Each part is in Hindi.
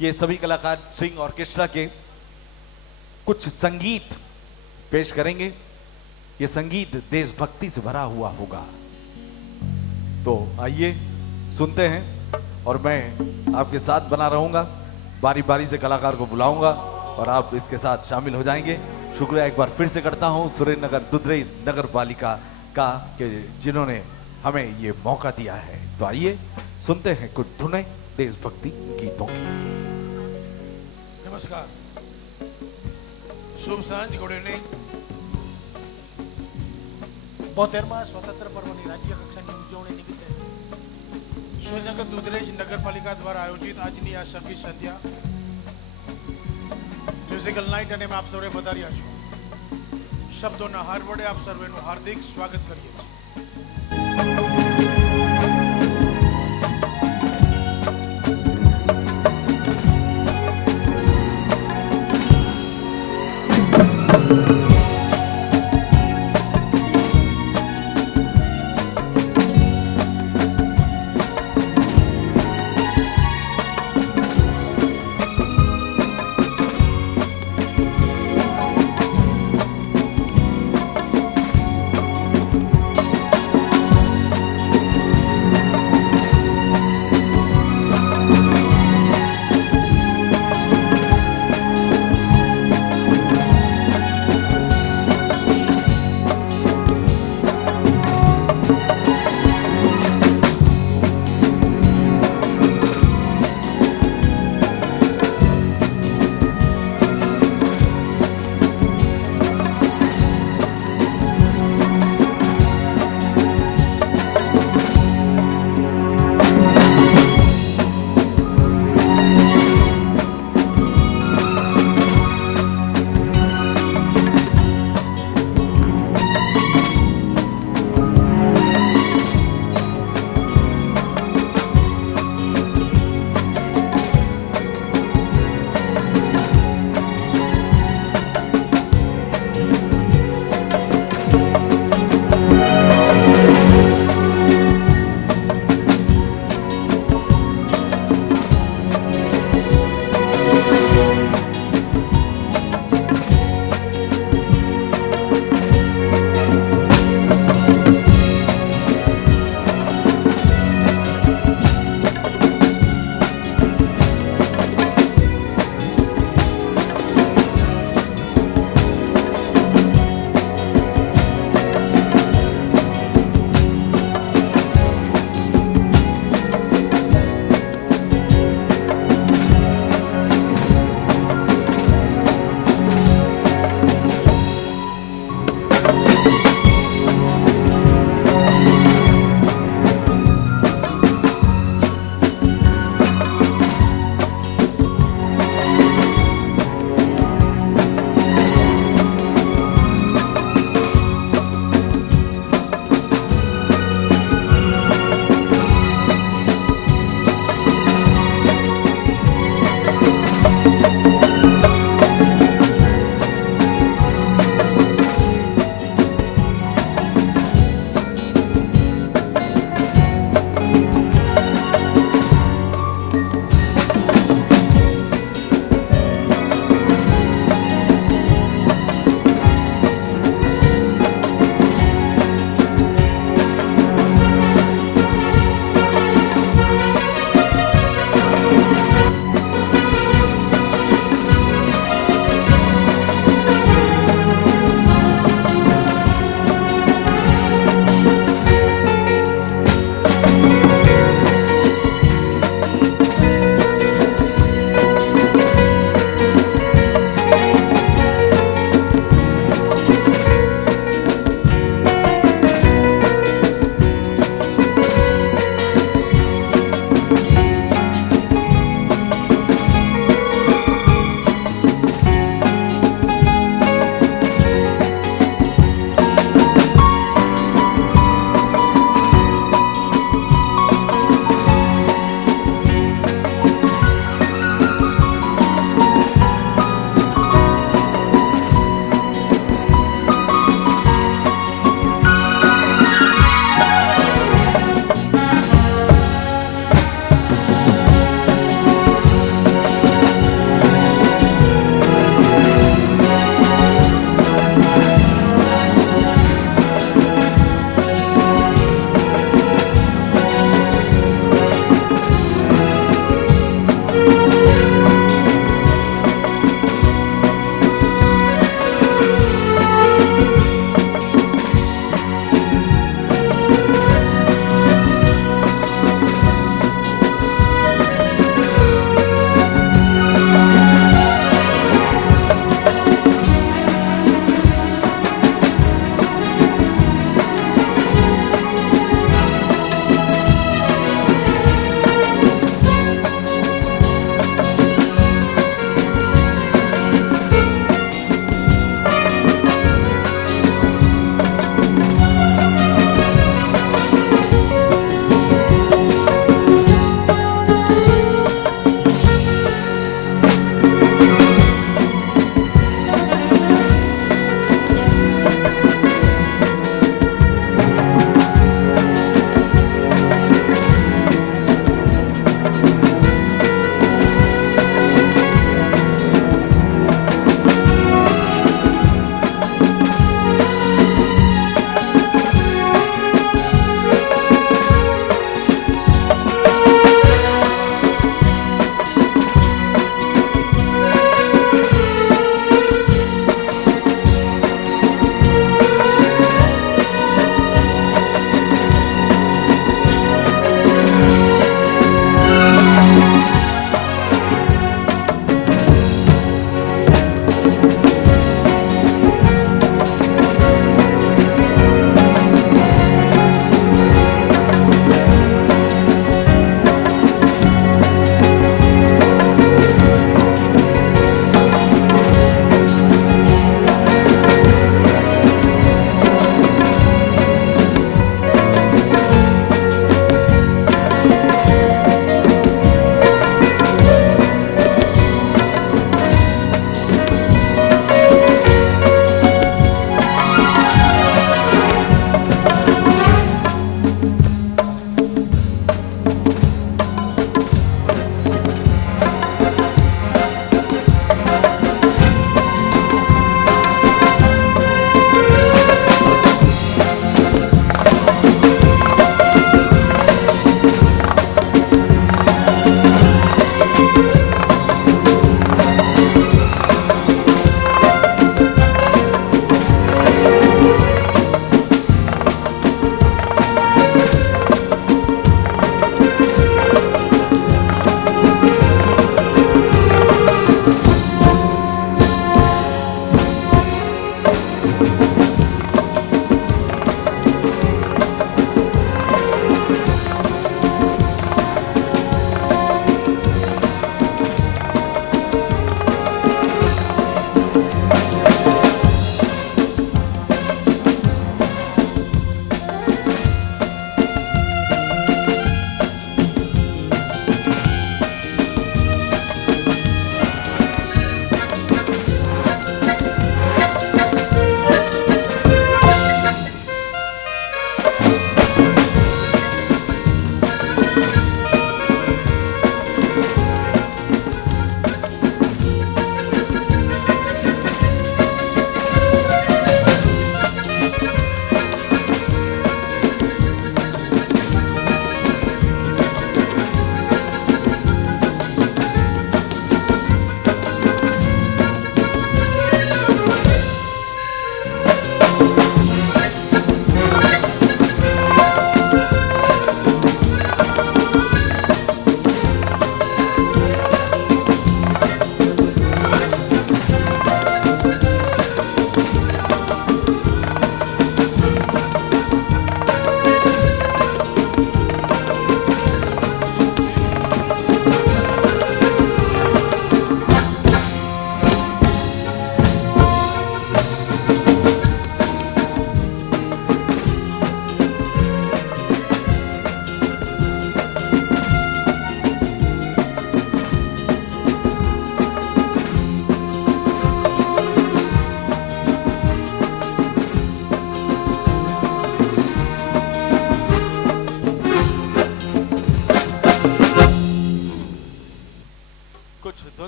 ये सभी कलाकार स्ट्रिंग ऑर्केस्ट्रा के कुछ संगीत पेश करेंगे। ये संगीत देशभक्ति से भरा हुआ होगा, तो आइए सुनते हैं। और मैं आपके साथ बना रहूंगा, बारी बारी से कलाकार को बुलाऊंगा और आप इसके साथ शामिल हो जाएंगे। शुक्रिया एक बार फिर से करता हूं सुरेंद्र नगर दुधरई नगर पालिका का कि जिन्होंने हमें ये मौका दिया है। तो आइए सुनते हैं कुछ धुनें देशभक्ति गीतों की। नमस्कार, शुभ सांज, गुड इवनिंग। 72મા સ્વતંત્ર પર્વની રાજ્ય કક્ષાની ઉજવણી નિમિત્તે સુરેન્દ્રનગર દુધરેજ નગરપાલિકા દ્વારા આયોજિત આજની આ સભી સંધ્યા મ્યુઝિકલ નાઇટ અને આપ સૌએ વધાર્યા છો। શબ્દોના હાર વડે આપ સર્વેનું હાર્દિક સ્વાગત કરીએ છીએ।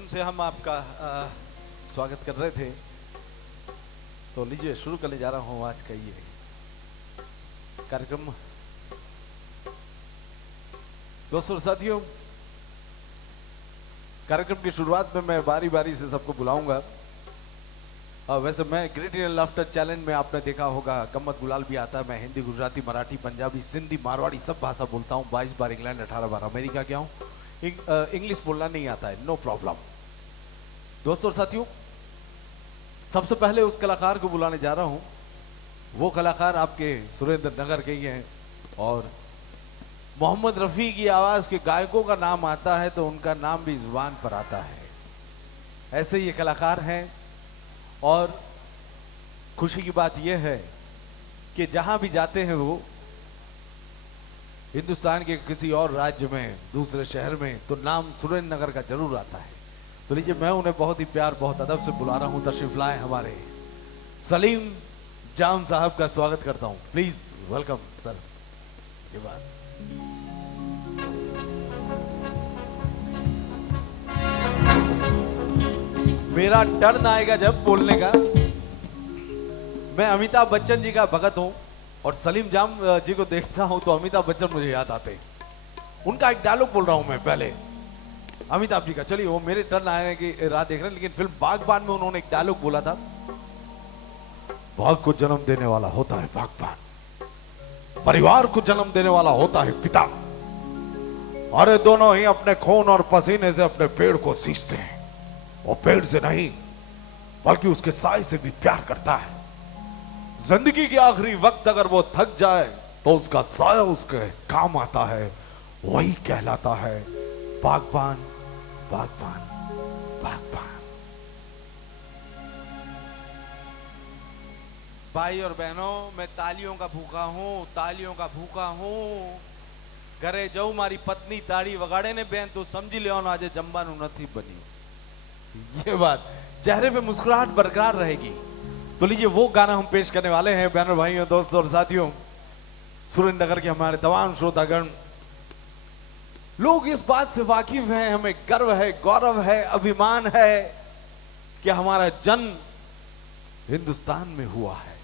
से हम आपका स्वागत कर रहे थे, तो लीजिए शुरू करने जा रहा हूं आज का ये कार्यक्रम। दोस्तों और साथियों, कार्यक्रम की शुरुआत में मैं बारी बारी से सबको बुलाऊंगा। वैसे मैं ग्रेट इंडियन लाफ्टर चैलेंज में आपने देखा होगा गम्मत गुलाल भी आता है। मैं हिंदी, गुजराती, मराठी, पंजाबी, सिंधी, मारवाड़ी सब भाषा बोलता हूँ। 22 बार इंग्लैंड, 18 बार अमेरिका गया हूँ। इंग्लिश बोलना नहीं आता है, नो प्रॉब्लम। दोस्तों और साथियों, सबसे पहले उस कलाकार को बुलाने जा रहा हूँ। वो कलाकार आपके सुरेंद्र नगर के ही हैं और मोहम्मद रफ़ी की आवाज के गायकों का नाम आता है तो उनका नाम भी जुबान पर आता है। ऐसे ये कलाकार हैं और खुशी की बात यह है कि जहां भी जाते हैं वो हिंदुस्तान के किसी और राज्य में, दूसरे शहर में, तो नाम सुरेंद्र नगर का जरूर आता है। तो लीजिए मैं उन्हें बहुत ही प्यार, बहुत अदब से बुला रहा हूं। तशरीफ लाए हमारे सलीम जाम साहब का स्वागत करता हूं। Please welcome sir. ये बात मेरा डर ना आएगा जब बोलने का। मैं अमिताभ बच्चन जी का भगत हूं और सलीम जाम जी को देखता हूं तो अमिताभ बच्चन मुझे याद आते हैं। उनका एक डायलॉग बोल रहा हूं मैं पहले अमिताभ जी का। चलिए वो मेरे टर्न आने की राह देख रहे हैं, लेकिन फिल्म बागबान में उन्होंने एक डायलॉग बोला था, बाघ को जन्म देने वाला होता है बागबान, परिवार को जन्म देने वाला होता है पिता, और दोनों ही अपने खून और पसीने से अपने पेड़ को सींचते हैं। वो पेड़ से नहीं बल्कि उसके साय से भी प्यार करता है। जिंदगी के आखिरी वक्त अगर वो थक जाए तो उसका साया उसके काम आता है। वही कहलाता है बागबान, बागबान, बागबान। भाई और बहनों, मैं तालियों का भूखा हूं, तालियों का भूखा हूं। घरे जाऊं मारी पत्नी ताड़ी वगाड़े ने बेन तो समझी ले आज जमवानू नहीं बनी। ये बात चेहरे पे मुस्कुराहट बरकरार रहेगी। तो लीजिए वो गाना हम पेश करने वाले हैं। बहनों, भाइयों, दोस्तों और साथियों, सुरेंद्र नगर के हमारे तमाम श्रोतागण, लोग इस बात से वाकिफ हैं, हमें गर्व है, गौरव है, अभिमान है कि हमारा जन्म हिंदुस्तान में हुआ है,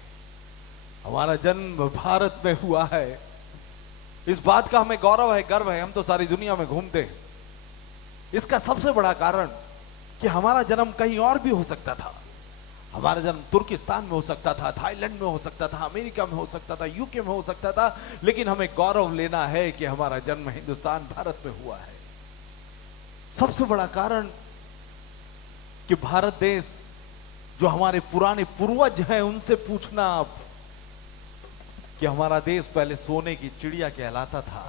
हमारा जन्म भारत में हुआ है। इस बात का हमें गौरव है, गर्व है। हम तो सारी दुनिया में घूमते हैं। इसका सबसे बड़ा कारण कि हमारा जन्म कहीं और भी हो सकता था। हमारा जन्म तुर्किस्तान में हो सकता था, थाईलैंड में हो सकता था, अमेरिका में हो सकता था, यूके में हो सकता था, लेकिन हमें गौरव लेना है कि हमारा जन्म हिंदुस्तान, भारत में हुआ है। सबसे बड़ा कारण कि भारत देश, जो हमारे पुराने पूर्वज हैं, उनसे पूछना आप कि हमारा देश पहले सोने की चिड़िया कहलाता था।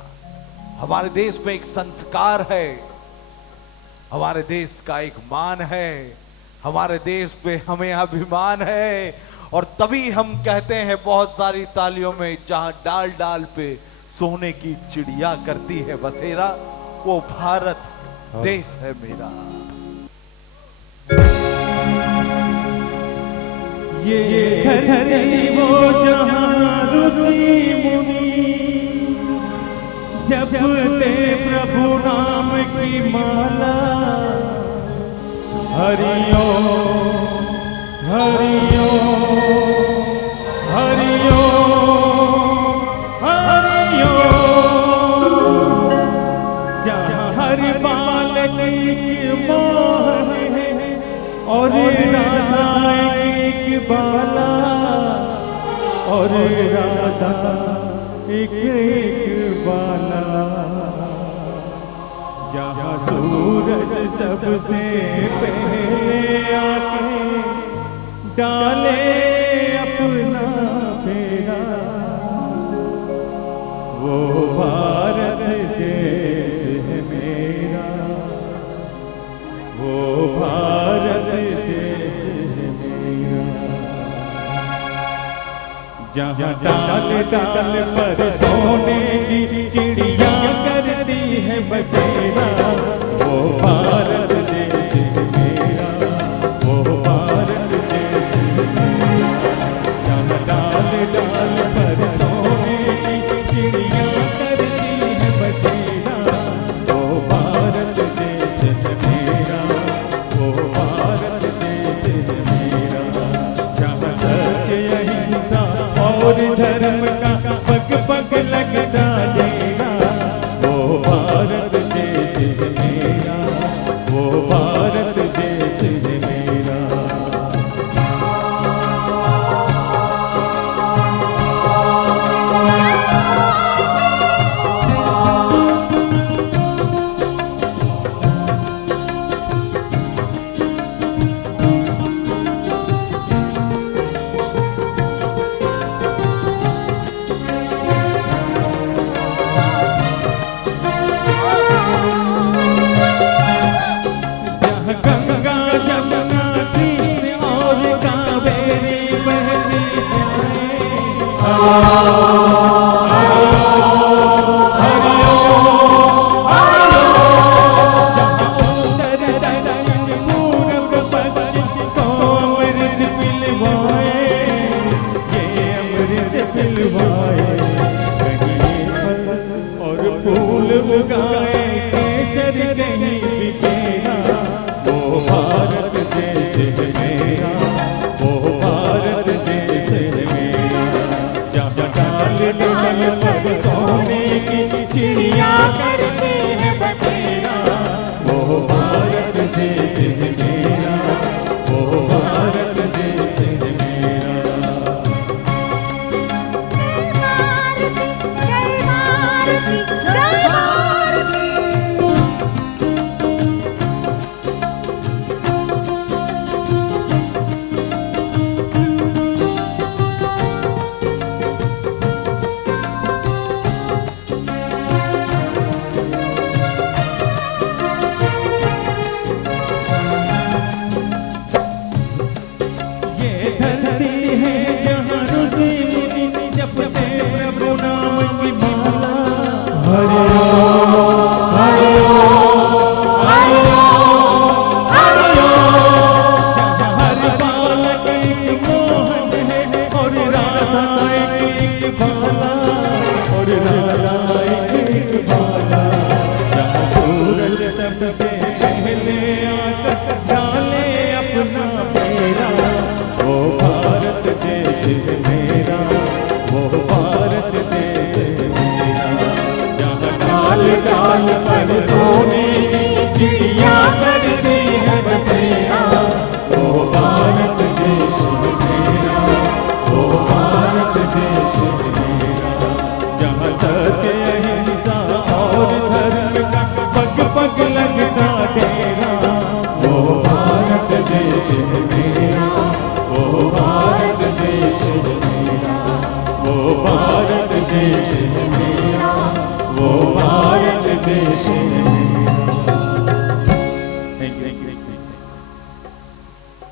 हमारे देश में एक संस्कार है, हमारे देश का एक मान है, हमारे देश पे हमें अभिमान है। और तभी हम कहते हैं बहुत सारी तालियों में, जहां डाल डाल पे सोने की चिड़िया करती है बसेरा, वो भारत देश है मेरा। ये धरती वो जहां ऋषि मुनि जपते प्रभु नाम की माला, हरिओ हरिओ हरिओ हरिओ, जहाँ हरि बालक की मोहन है और राधा एक बाला, और राधा एक बाला, जहाँ सूरज सबसे पहले आके डाले अपना फेरा, वो भारत देश है मेरा, वो भारत देश है मेरा। जहाँ डाल डाल पर सोने की चिड़िया करती है बसेरा, वो भारत देश है मेरा, वो भारत देश है मेरा। जहाँ डाल डाल पर सोने की चिड़िया करती है बसेरा, वो भारत देश है मेरा,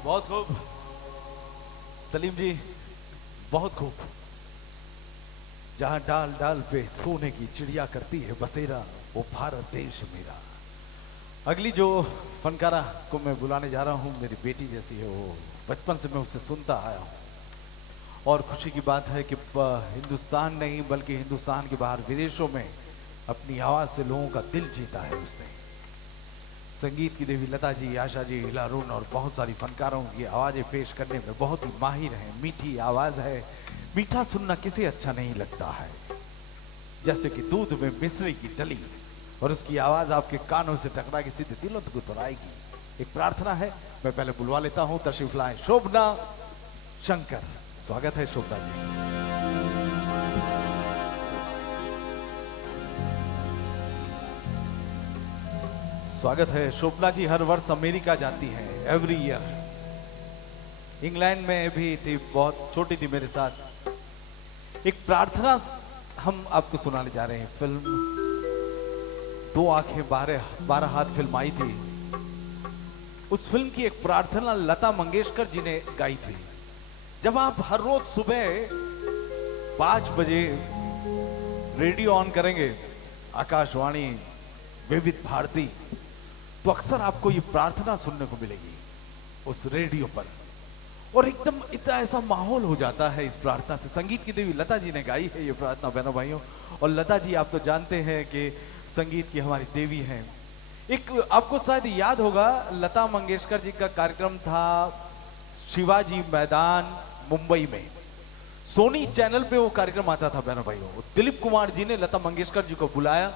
बहुत खूब सलीम जी, बहुत खूब। जहां डाल डाल पे सोने की चिड़िया करती है बसेरा, वो भारत देश मेरा। अगली जो फनकारा को मैं बुलाने जा रहा हूं, मेरी बेटी जैसी है वो, बचपन से मैं उसे सुनता आया हूं। और खुशी की बात है कि हिंदुस्तान नहीं बल्कि हिंदुस्तान के बाहर विदेशों में अपनी आवाज से लोगों का दिल जीता है उसने। संगीत की देवी लता जी, आशा जी, हिलारून और बहुत सारी फनकारों की आवाजें पेश करने में बहुत ही माहिर हैं। मीठी आवाज है, मीठा सुनना किसे अच्छा नहीं लगता है। जैसे कि दूध में मिश्री की डली और उसकी आवाज आपके कानों से टकरा के सीधे दिलों तक उतराएगी। एक प्रार्थना है, मैं पहले बुलवा लेता हूं, तशरीफ लाएं शोभना शंकर। स्वागत है शोभना जी। स्वागत है। शोभना जी हर वर्ष अमेरिका जाती हैं, एवरी ईयर। इंग्लैंड में भी थी, बहुत छोटी थी मेरे साथ। एक प्रार्थना हम आपको सुनाने जा रहे हैं। फिल्म दो आंखें 12 हाथ फिल्म आई थी। उस फिल्म की एक प्रार्थना लता मंगेशकर जी ने गाई थी। जब आप हर रोज सुबह 5 बजे रेडियो ऑन करेंगे, आकाशवाणी, विविध भारती, तो अक्सर आपको ये प्रार्थना सुनने को मिलेगी उस रेडियो पर। और एकदम इतना ऐसा माहौल हो जाता है इस प्रार्थना से। संगीत की देवी लता जी ने गाई है ये प्रार्थना बहनों भाइयों। और लता जी आप तो जानते हैं कि संगीत की हमारी देवी हैं। एक आपको शायद याद होगा, लता मंगेशकर जी का कार्यक्रम था शिवाजी मैदान मुंबई में। सोनी चैनल पे वो कार्यक्रम आता था बहनों भाइयों। दिलीप कुमार जी ने लता मंगेशकर जी को बुलाया,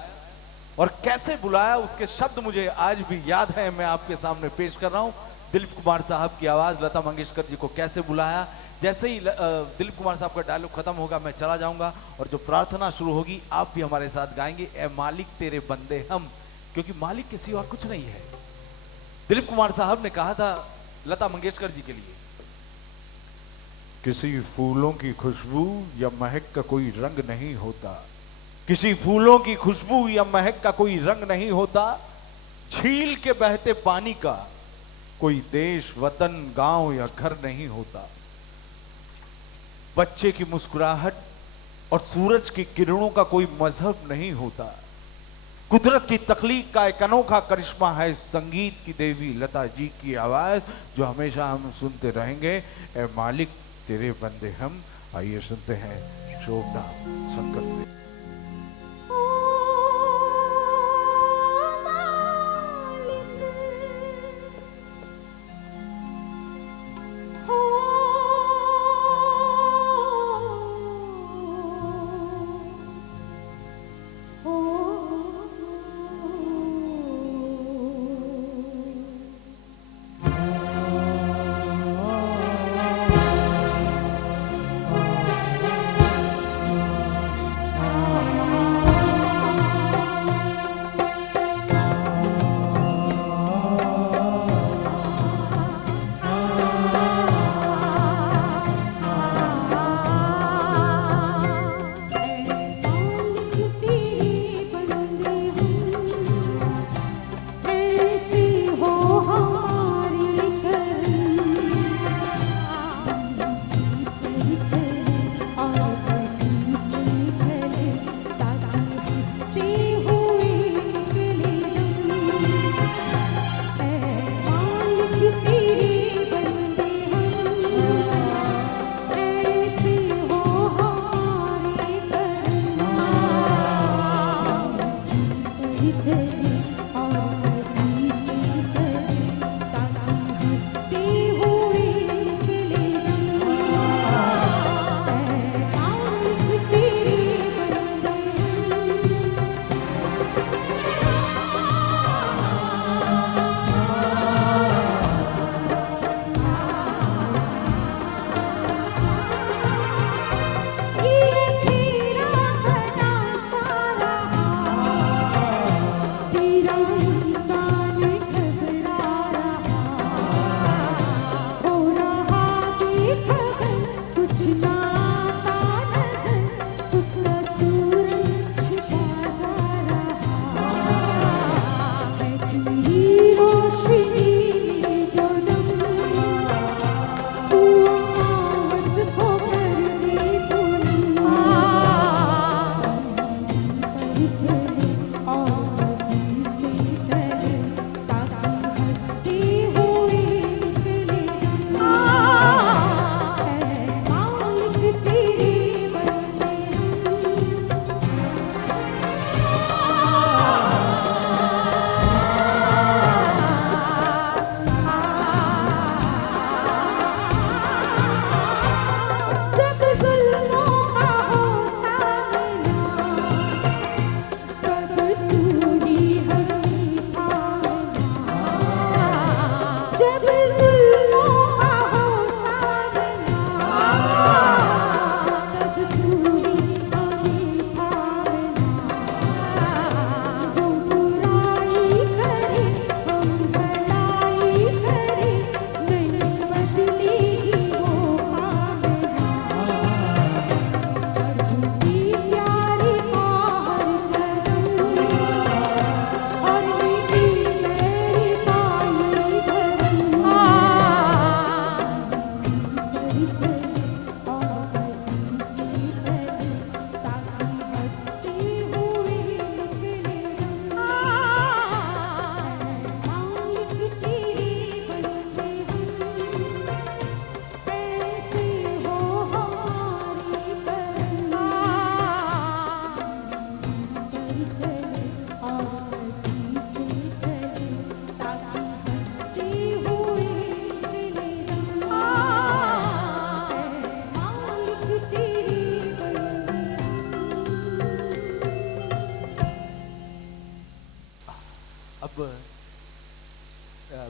और कैसे बुलाया उसके शब्द मुझे आज भी याद है, मैं आपके सामने पेश कर रहा हूं। दिलीप कुमार साहब की आवाज लता मंगेशकर जी को कैसे बुलाया। जैसे ही दिलीप कुमार साहब का डायलॉग खत्म होगा मैं चला जाऊंगा और जो प्रार्थना शुरू होगी आप भी हमारे साथ गाएंगे, ए मालिक तेरे बंदे हम, क्योंकि मालिक के सिवा कुछ नहीं है। दिलीप कुमार साहब ने कहा था लता मंगेशकर जी के लिए, किसी फूलों की खुशबू या महक का कोई रंग नहीं होता, किसी फूलों की खुशबू या महक का कोई रंग नहीं होता, झील के बहते पानी का कोई देश, वतन, गांव या घर नहीं होता, बच्चे की मुस्कुराहट और सूरज की किरणों का कोई मजहब नहीं होता। कुदरत की तख्लीक का एक अनोखा करिश्मा है संगीत की देवी लता जी की आवाज, जो हमेशा हम सुनते रहेंगे। ए मालिक तेरे बंदे हम। आइए सुनते हैं शोभना शंकर से।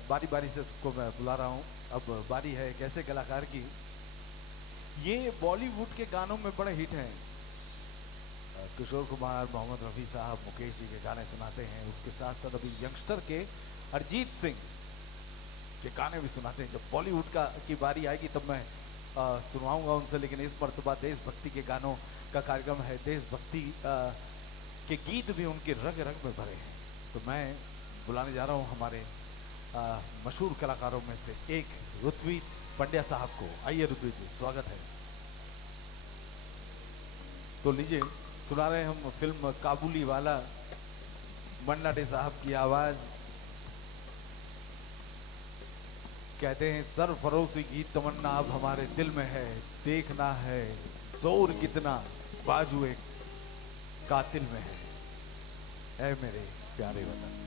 बारी बारी से सबको मैं बुला रहा हूँ। अब बारी है एक ऐसे कलाकार की, ये बॉलीवुड के गानों में बड़े हिट हैं। किशोर कुमार, मोहम्मद रफ़ी साहब, मुकेश जी के गाने सुनाते हैं। उसके साथ साथ अभी यंगस्टर के अरिजीत सिंह के गाने भी सुनाते हैं। जब बॉलीवुड की बारी आएगी तब मैं सुनवाऊंगा उनसे, लेकिन इस मर्तबा देशभक्ति के गानों का कार्यक्रम है। देशभक्ति के गीत भी उनके रग रग में भरे हैं। तो मैं बुलाने जा रहा हूँ हमारे मशहूर कलाकारों में से एक ऋत्विज पंड्या साहब को। आइए ऋत्विज जी, स्वागत है। तो लीजिए सुना रहे हम फिल्म काबुली वाला, मन्ना डे साहब की आवाज। कहते हैं सरफरोशी की तमन्ना अब हमारे दिल में है, देखना है जोर कितना बाजू एक कातिल में है, ऐ मेरे प्यारे वतन।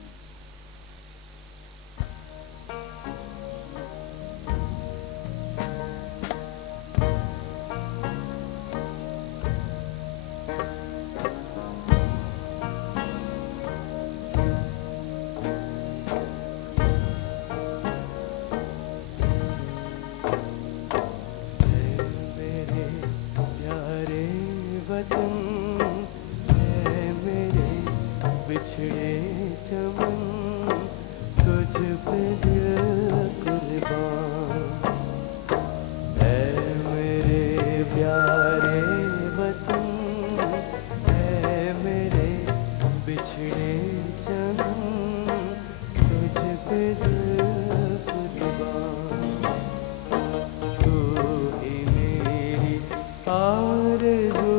बिछड़े चमन तुझ पे दिल कुर्बान है, मेरे प्यारे वतन है, मेरे बिछड़े चमन तुझ पे दिल कुर्बान। तू ही मेरी आरज़ू,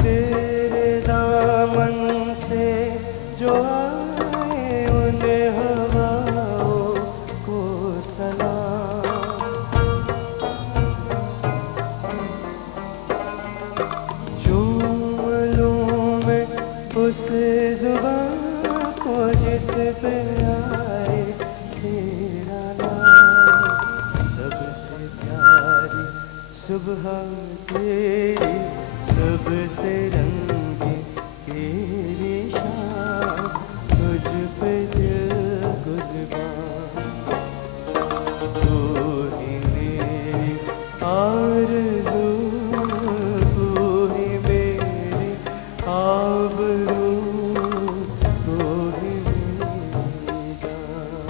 तेरे दामन से जो आए उन हवाओं को सलाम। चूम लूं मैं उस जुबान को जिस पे आए तेरा नाम। सबसे प्यारी सुबह तेरी, सबसे रंगी तेरी शाम, तुझ पे दिल कुर्बान। तू ही मेरी आरज़ू, तू ही मेरी आबरू, तू ही मेरी जान।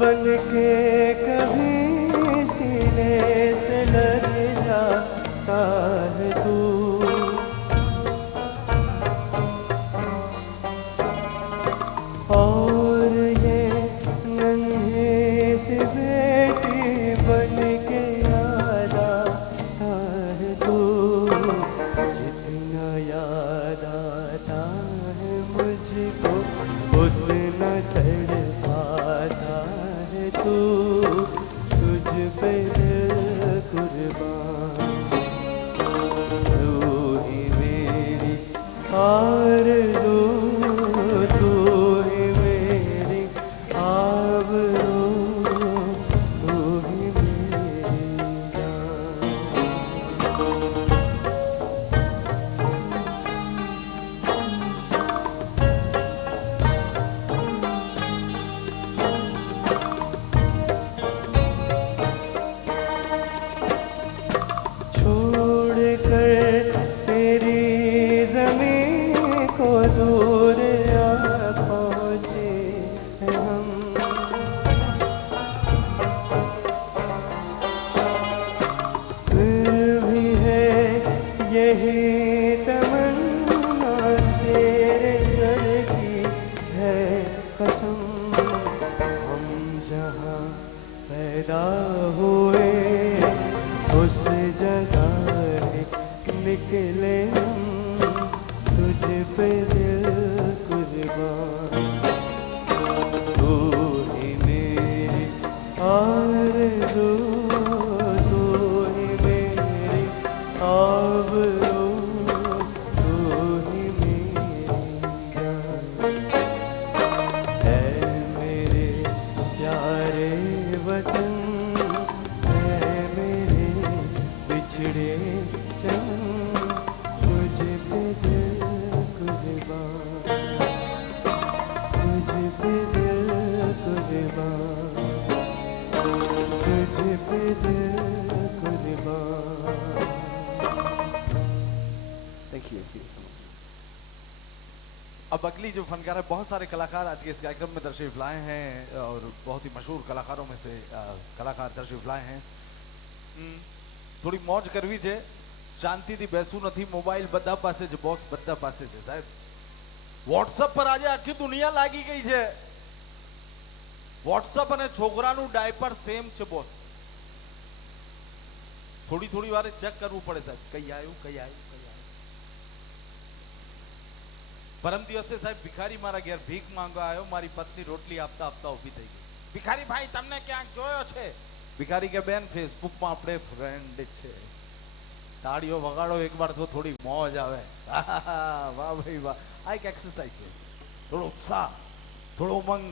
बन के कभी सीने से लग जाता है तू, और ये नन्ही सी बेटी बन के याद आता है तू। जितना याद आता है मुझको उतना तड़पाता है तू, तुझ पे दिल कुर्बान। तू ही मेरी आरज़ू, तू ही मेरी आबरू, तू ही मेरी जान। छोड़ कर तेरी ज़मीं को दूर आ पहुँचे हैं हम। फिर भी है यही तमन्ना तेरे घर की है कसम। हम जहाँ पैदा हुए उस जगह निकले हम, तुझ पे दिल कुर्बान। तू ही मेरी आरज़ू, तू ही मेरी आबरू, तू ही मेरी जान। है मेरे प्यारे वतन, है मेरे बिछड़े चमन, तुझ पे दिल कुर्बान। अब अगली जो फनकार है, बहुत सारे कलाकार आज के इस कार्यक्रम में तशरीफ लाए हैं और बहुत ही मशहूर कलाकारों में से कलाकार तशरीफ लाए हैं। થોડી મોજ કરવી છે, શાંતિથી બેસવું નથી, મોબાઈલ બધા પાસે છે બોસ, બધા પાસે છે સાહેબ। વોટ્સઅપ પર આજે આખી દુનિયા લાગી ગઈ છે। વોટ્સઅપ અને છોકરાનું ડાયપર સેમ છે બોસ। થોડી થોડી વારે ચેક કરવું પડે સાહેબ, કઈ આવ્યું કઈ આવ્યું કઈ આવ્યું। પરમ દિવસે સાહેબ ભિખારી મારા ઘેર ભીખ માંગવા આવ્યો, મારી પત્ની રોટલી આપતા આપતા ઊભી થઈ ગઈ। ભિખારી ભાઈ તમને ક્યાંક જોયો છે? ભિખારી કે બેન ફેસબુકમાં આપણે ફ્રેન્ડ છે, તાળીઓ વગાડો એક વાર તો થોડી મોજ આવે। વાહ ભાઈ વાહ, આ એક एक्सरसाइज है, थोड़ा उत्साह, थोड़ा उमंग,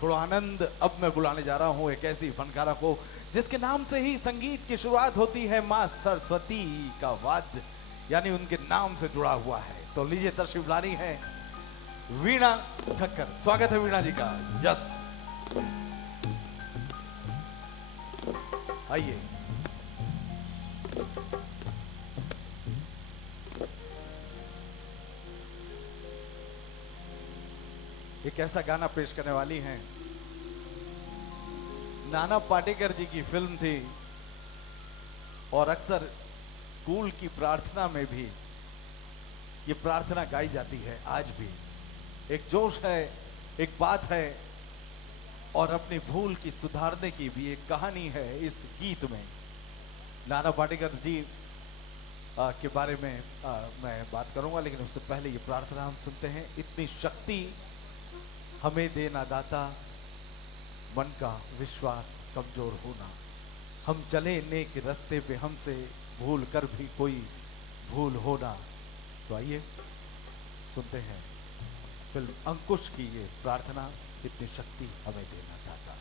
थोड़ा आनंद। अब मैं बुलाने जा रहा हूँ एक ऐसी फनकारा को जिसके नाम से ही संगीत की शुरुआत होती है, माँ सरस्वती का वाद्य यानी उनके नाम से जुड़ा हुआ है। तो लीजिए तशरीफ लानी है वीणा ठक्कर। स्वागत है वीणा जी का। यस, आइए। एक ऐसा गाना पेश करने वाली हैं, नाना पाटेकर जी की फिल्म थी और अक्सर स्कूल की प्रार्थना में भी ये प्रार्थना गाई जाती है। आज भी एक जोश है, एक बात है और अपनी भूल की सुधारने की भी एक कहानी है इस गीत में। नाना पाटेकर जी के बारे में मैं बात करूंगा, लेकिन उससे पहले ये प्रार्थना हम सुनते हैं। इतनी शक्ति हमें देना दाता, मन का विश्वास कमजोर होना, हम चले नेक रास्ते पे, हमसे भूल कर भी कोई भूल होना। तो आइए सुनते हैं फिल्म अंकुश की ये प्रार्थना, इतनी शक्ति हमें देना चाहता।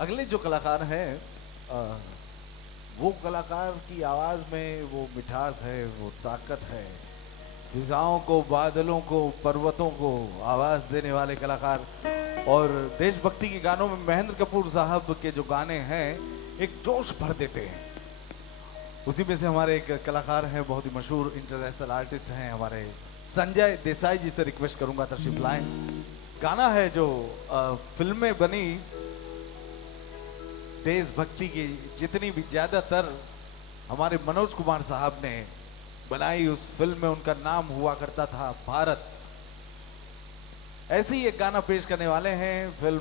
अगले जो कलाकार हैं वो कलाकार की आवाज में वो मिठास है, वो ताकत है। फिजाओं को, बादलों को, पर्वतों को आवाज देने वाले कलाकार और देशभक्ति के गानों में महेंद्र कपूर साहब के जो गाने हैं एक जोश भर देते हैं। उसी में से हमारे एक कलाकार हैं, बहुत ही मशहूर इंटरनेशनल आर्टिस्ट हैं हमारे संजय देसाई जी से रिक्वेस्ट करूंगा तशरीफ लाएं। गाना है जो फिल्म में बनी देशभक्ति की, जितनी भी ज्यादातर हमारे मनोज कुमार साहब ने बनाई उस फिल्म में उनका नाम हुआ करता था भारत। ऐसे ही एक गाना पेश करने वाले हैं फिल्म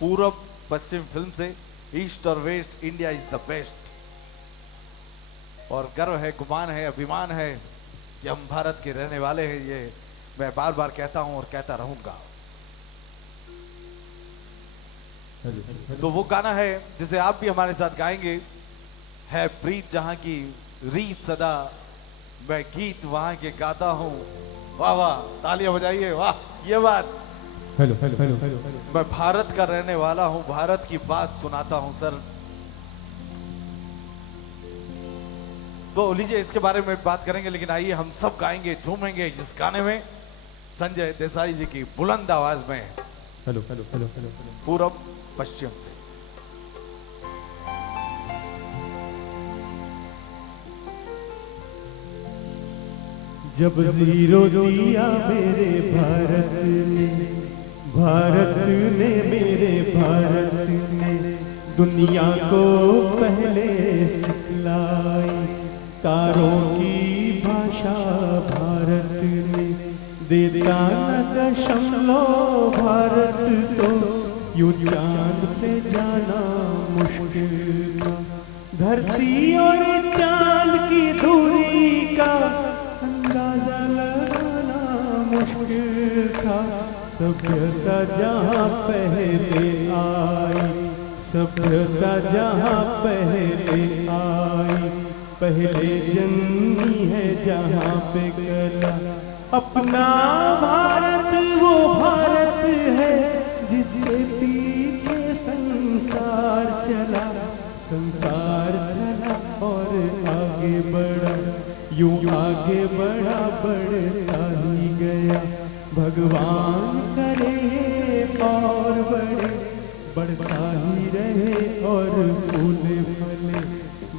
पूरब पश्चिम फिल्म से, ईस्ट और waste India is the best. और गर्व है, गुमान है, अभिमान है कि हम भारत के रहने वाले हैं। ये मैं बार बार कहता हूं और कहता रहूंगा। तो वो गाना है जिसे आप भी हमारे साथ गाएंगे, है प्रीत जहां की रीत सदा, मैं गीत वहां के गाता हूं। वाह वाह, तालियां बजाइए, वाह। ये बात, हेलो हेलो हेलो हेलो मैं भारत का रहने वाला हूं, भारत की बात सुनाता हूं सर। तो लीजिए इसके बारे में बात करेंगे, लेकिन आइए हम सब गाएंगे, झूमेंगे जिस गाने में संजय देसाई जी की बुलंद आवाज में, हेलो हेलो हेलो हेलो पूरब पश्चिम से। जब जीरो दिया मेरे भारत ने, भारत ने मेरे भारत ने दुनिया को पहले सिखलाई। तारों की भाषा भारत ने, देता न दशमलव भारत तो यूं चांद पे जाना मुश्किल था। धरती और चांद की दूरी का अंदाजा लगाना मुश्किल था। सभ्यता जहाँ पहले आई, सभ्यता जहाँ पहले आई, पहले जन्मी है जहाँ पे कला। अपना भारत वो भारत है जिसके पीछे संसार चला, संसार चला और आगे बढ़ा, यूं आगे बढ़ा बढ़ता ही गया। भगवान करे और बढ़े, बढ़ता ही रहे और फूले फले,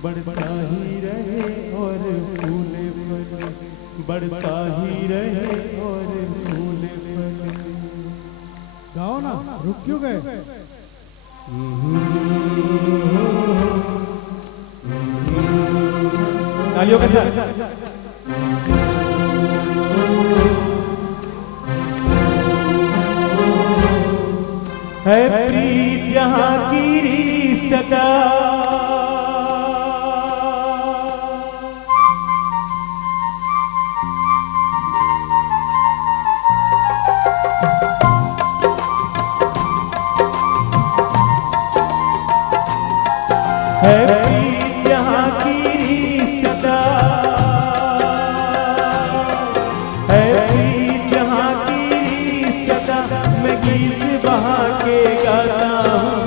बढ़ता ही रहे और फूले फले, बढ़ता ही रहे और फूले फले। गाओ ना, रुक क्यों गए? तालियों के साथ। है प्रीत जहाँ की रीत सदा, है प्रीत जहाँ की रीत सदा, है प्रीत जहाँ की रीत सदा। मैं गीत वहाँ के गाता हूँ,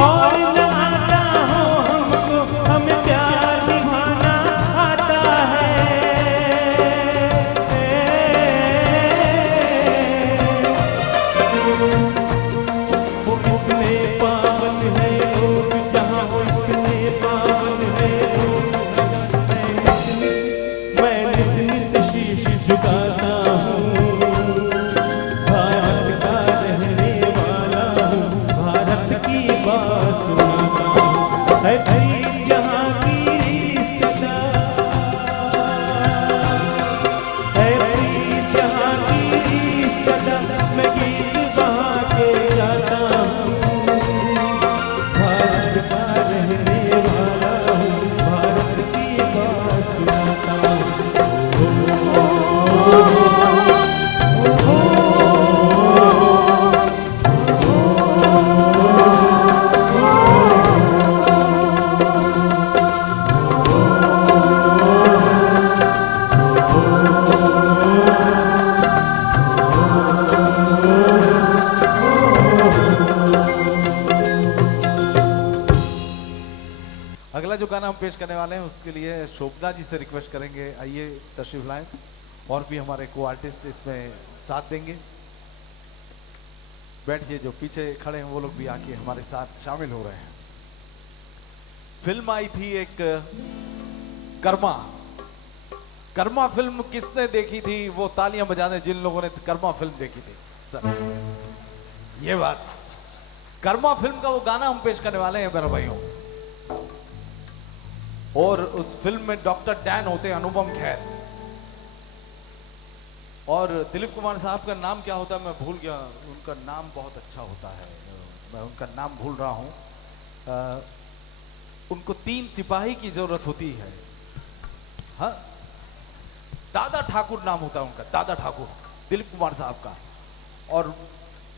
और न आता हो हमको, हमें प्यार निभाना आता है। वो कितने पावन है लोग जहाँ, वो कितने पावन है लोग। मैं नित नित शीश झुकाता हूँ, भारत का रहने वाला हूँ, भारत की बात सुनाता हूँ। है प्रीत यहाँ की रीत सदा, है प्रीत यहाँ की रीत सदा। मैं गीत बहा के जाता हूँ, भारत का रहने वाला हूँ, भारत की बात सुनाता हूँ। अगला जो गाना हम पेश करने वाले हैं उसके लिए शोभना जी से रिक्वेस्ट करेंगे, आइए तशरीफ लाएं। और भी हमारे को आर्टिस्ट इसमें साथ देंगे। बैठिए, जो पीछे खड़े हैं वो लोग भी आके हमारे साथ शामिल हो रहे हैं। फिल्म आई थी एक कर्मा। कर्मा फिल्म किसने देखी थी वो तालियां बजा दें जिन लोगों ने कर्मा फिल्म देखी थी। सर ये बात, कर्मा फिल्म का वो गाना हम पेश करने वाले हैं मेरे भाइयों। और उस फिल्म में डॉक्टर डैन होते हैं अनुपम खेर, और दिलीप कुमार साहब का नाम क्या होता है मैं भूल गया। उनका नाम बहुत अच्छा होता है, मैं उनका नाम भूल रहा हूं। उनको 3 सिपाही की जरूरत होती है। हाँ, दादा ठाकुर नाम होता है उनका, दादा ठाकुर, दिलीप कुमार साहब का। और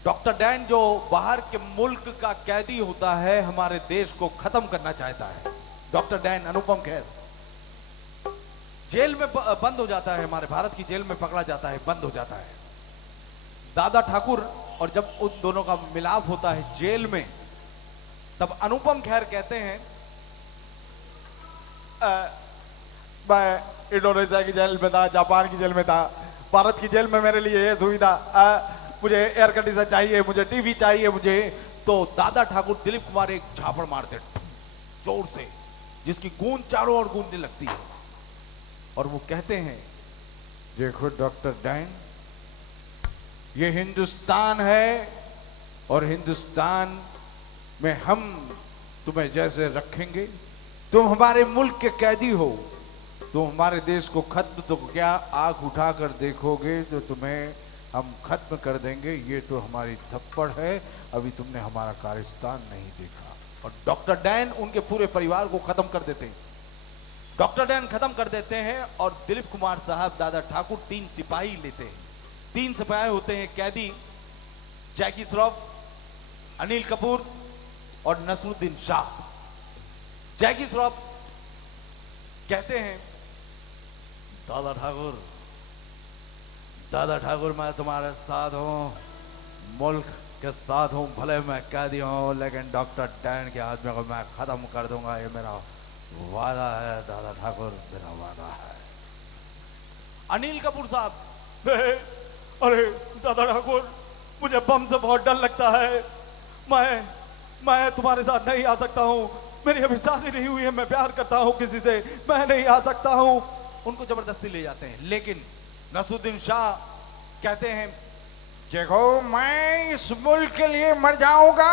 डॉक्टर डैन जो बाहर के मुल्क का कैदी होता है, हमारे देश को खत्म करना चाहता है। Doctor Dan Anupam Kher jail में बंद हो जाता है, हमारे भारत की जेल में पकड़ा जाता है, बंद हो जाता है। दादा ठाकुर, और जब उन दोनों का मिलाप होता है जेल में, तब अनुपम खेर कहते हैं मैं इंडोनेशिया की जेल में था, जापान की जेल में था, भारत की जेल में मेरे लिए ये सुविधा, मुझे एयर कंडीशन चाहिए, मुझे टीवी चाहिए मुझे। तो दादा ठाकुर दिलीप कुमार एक झापड़ मारते जोर से, जिसकी गूंज चारों ओर गूंजने लगती है। और वो कहते हैं, देखो डॉक्टर डैन, ये हिंदुस्तान है और हिंदुस्तान में हम तुम्हें जैसे रखेंगे, तुम हमारे मुल्क के कैदी हो, तुम हमारे देश को खत्म तो क्या आंख उठाकर देखोगे तो तुम्हें हम खत्म कर देंगे। ये तो हमारी थप्पड़ है, अभी तुमने हमारा कारस्तान नहीं देखा। और डॉक्टर डैन उनके पूरे परिवार को खत्म कर देते हैं। डॉक्टर डैन खत्म कर देते हैं और दिलीप कुमार साहब, दादा ठाकुर 3 सिपाही लेते हैं। 3 सिपाही होते हैं कैदी, जैकी श्रॉफ, अनिल कपूर और नसरुद्दीन शाह। जैकी श्रॉफ कहते हैं, दादा ठाकुर मैं तुम्हारे साथ हूं, मुल्क के साथ हूं, भले मैं कैदी हूं, लेकिन डॉक्टर डैन के आदमी को मैं खत्म कर दूंगा, ये मेरा वादा है दादा ठाकुर, मेरा वादा है। अनिल कपूर साहब, अरे दादा ठाकुर, मुझे बम से बहुत डर लगता है, मैं तुम्हारे साथ नहीं आ सकता हूँ, मेरी अभी शादी नहीं हुई है, मैं प्यार करता हूँ किसी से, मैं नहीं आ सकता हूँ। उनको जबरदस्ती ले जाते हैं। लेकिन नसरुद्दीन शाह कहते हैं, देखो मैं इस मुल्क के लिए मर जाऊंगा,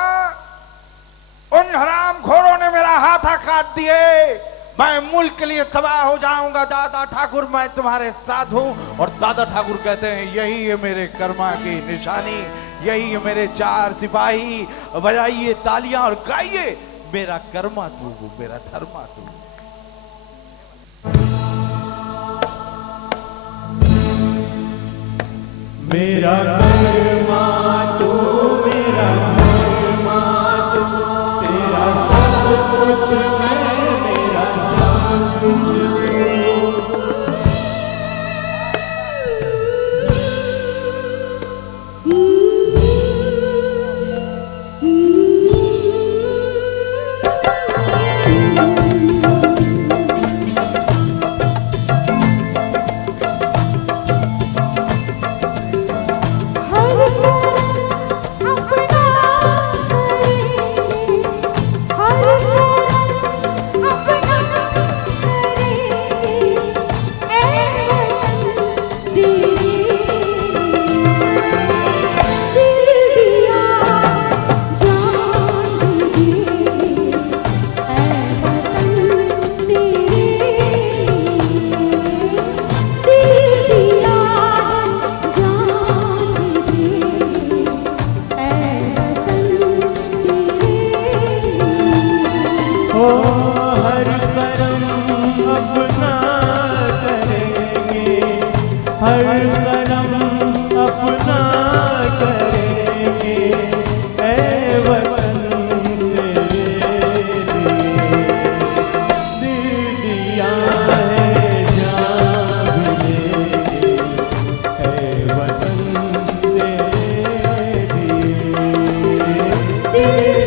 उन हरामखोरों ने मेरा हाथा काट दिए, मैं मुल्क के लिए तबाह हो जाऊंगा, दादा ठाकुर मैं तुम्हारे साथ हूं। और दादा ठाकुर कहते हैं, यही है मेरे कर्मा की निशानी, यही है मेरे 4 सिपाही, बजाइए तालियां और गाइए, मेरा कर्मा तू, मेरा धर्मा तू। मेरा कर्मा तू, मेरा कर्मा तू, तेरा सब कुछ है, मेरा सब कुछ तू।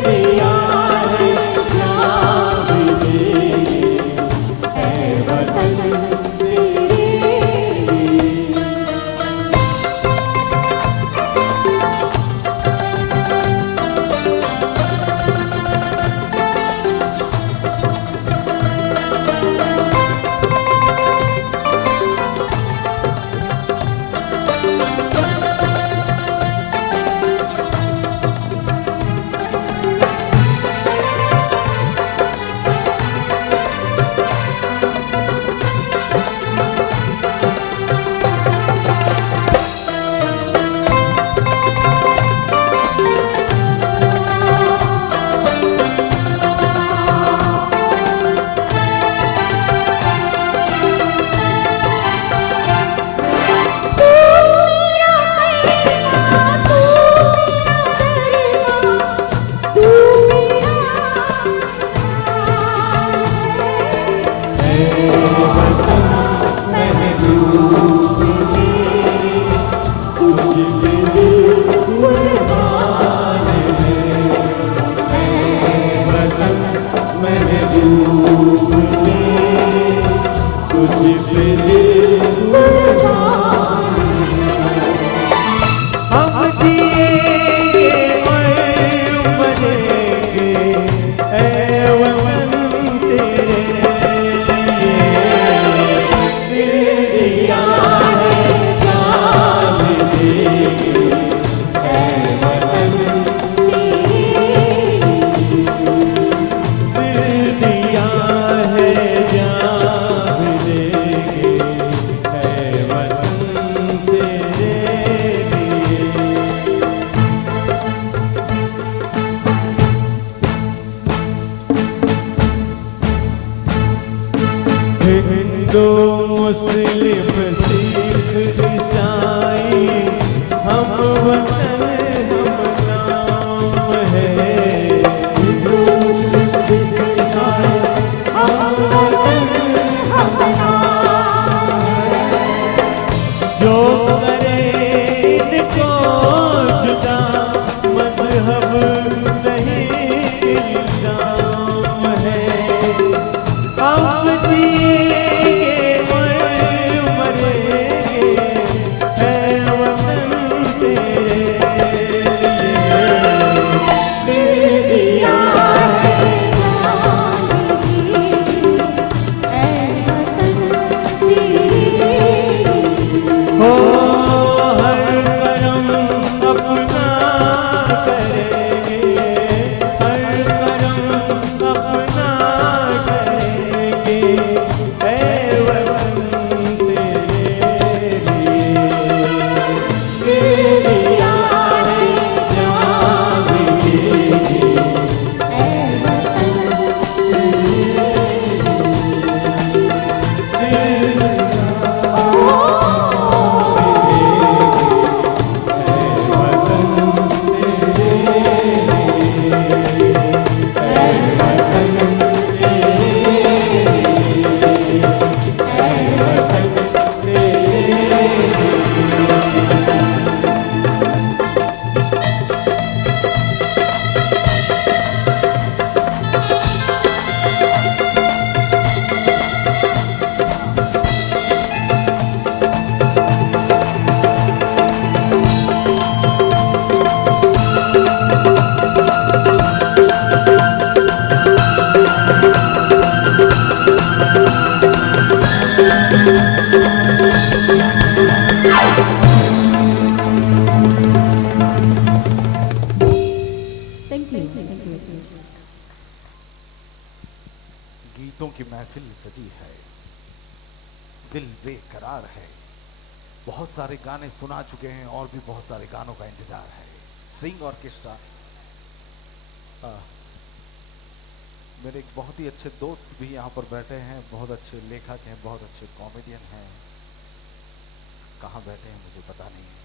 दिया है जान भी देंगे, ऐ वतन तेरे लिए। हिंदू मुस्लिम सिख ईसाई हम वतन हम नाम है। हिंदू मुस्लिम सिख ईसाई हम वतन हम नाम है। जो करे इनको जुदा मजहब नहीं इल्जाम है। हम गीतों की महफिल सजी है, दिल बेकरार है। बहुत सारे गाने सुना चुके हैं और भी बहुत सारे गानों का इंतजार है। स्ट्रिंग ऑर्केस्ट्रा, मेरे एक बहुत ही अच्छे दोस्त भी यहाँ पर बैठे हैं, बहुत अच्छे लेखक हैं, बहुत अच्छे कॉमेडियन हैं। कहाँ बैठे हैं मुझे पता नहीं है।